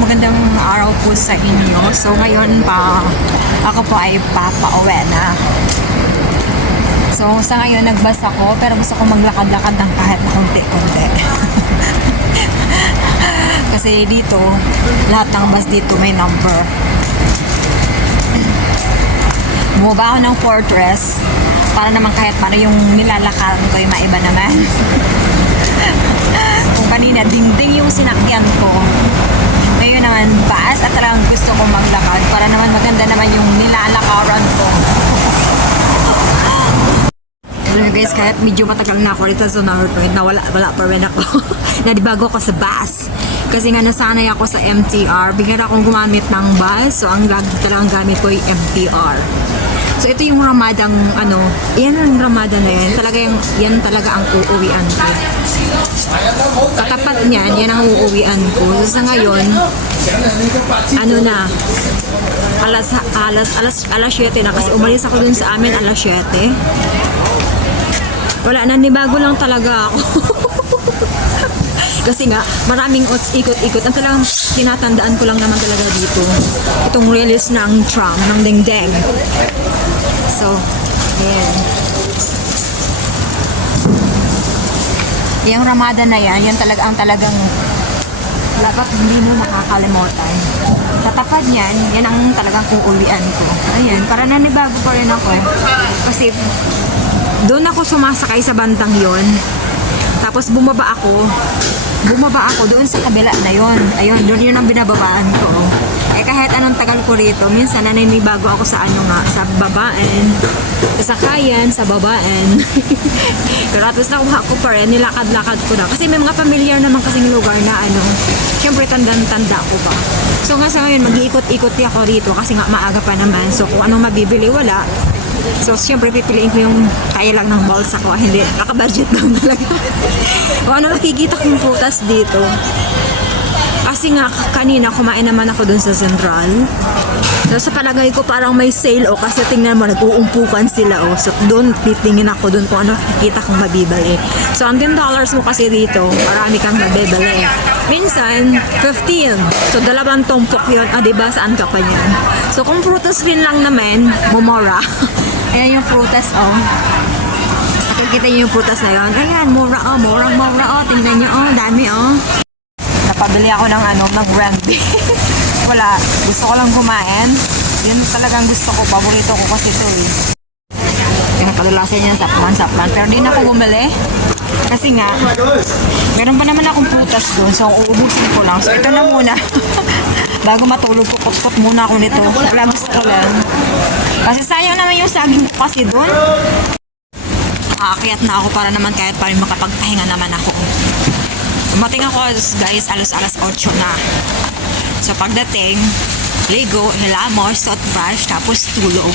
magandang araw po sa inyo. So ngayon pa, ako po ay papauwi na. So sa ngayon nagbas ako, pero gusto ko maglakad-lakad ng kahit na konti-konti. Kasi dito, lahat ng bus dito may number. Bumaba ako ng Fortress para naman kahit paano yung nilalakaran ko ay maiba naman. Kung kanina, dingding yung sinakyan ko. Ngayon naman, baas at talagang gusto ko maglakad para naman maganda naman yung nilalakaran ko. Niyo guys, kahit medyo matagal na ako dito sa Northpoint, na wala, wala pa rin ako. Nadibago ako sa bus. Kasi nga nasanay ako sa MTR. Bigla akong gumamit ng bus. So ang lagi talagang gamit ko ay MTR. So ito yung Ramadang ano, yan ang Ramadan na yan. Talaga yung, yan talaga ang uuwian ko. Katapat niyan, yan ang uuwian ko. So sa ngayon, ano na, alas, alas, alas, alas 7 na kasi umalis ako dun sa amin alas 7. Wala, nanibago lang talaga ako. Kasi nga, maraming ikot-ikot. Ang talagang tinatandaan ko lang naman talaga dito. Itong release ng tram, ng dengdeng. So, ayan. Yung Ramadan na yan, yan talaga ang talagang dapat hindi mo makakalimutan. Tatapad niyan, yan ang talagang uuwian ko. Ayan, para nanibago pa rin ako. Kasi doon ako sumasakay sa bandang yon. Tapos bumaba ako. Bumaba ako doon sa kabila na yon. Ayun, doon yun ang binababaan ko. Eh kahit anong tagal ko rito, minsan naninibago ako sa ano nga, sa babaan, sa sakayan, sa babaan. Pero at least nakuha ko pa rin, nilakad-lakad ko na. Kasi may mga familiar naman kasing lugar na ano, syempre tandang-tanda ko pa. So nga sa ngayon, mag-iikot-ikot ako rito kasi nga maaga pa naman. So kung anong mabibili, wala. So, siyempre, pipiliin ko yung kaya lang ng balls ako. Hindi, nakabudget lang talaga. o ano nakikita kong prutas dito. Kasi nga, kanina kumain naman ako dun sa Central. So, sa palagay ko parang may sale o kasi tingnan mo, nag-uumpukan sila o. So, doon titingin ako dun kung ano nakikita kong mabibili. So, ang $10 mo kasi dito, marami kang mabibili. Minsan, 15. So, dalawang tumpok yun. Ah, diba? Saan ka pa yan? So, kung prutas rin lang naman, mumura. Ayan yung prutas, oh. Nakikita niyo yung prutas na yun. Ayan, mura, oh. Murang, mura, oh. Tingnan niyo, oh. Dami, oh. Napabili ako ng ano, ng brandy. Wala. Gusto ko lang kumain. Yun talagang gusto ko. Paborito ko kasi ito, eh. Yung kadalasan niya, saplan, saplan. Pero di na ako bumili. Kasi nga, meron pa naman akong prutas doon. So, uubusin ko lang. So, ito na muna. Bago matulog ko, kot muna ako nito. Gusto ko lang. Kasi sayang naman yung saging ko kasi doon. Aakyat na ako para naman kahit pa rin makapagpahinga naman ako. Dumating ako guys, alas alas 8 na. So pagdating, ligo, hilamos, toothbrush, tapos tulog.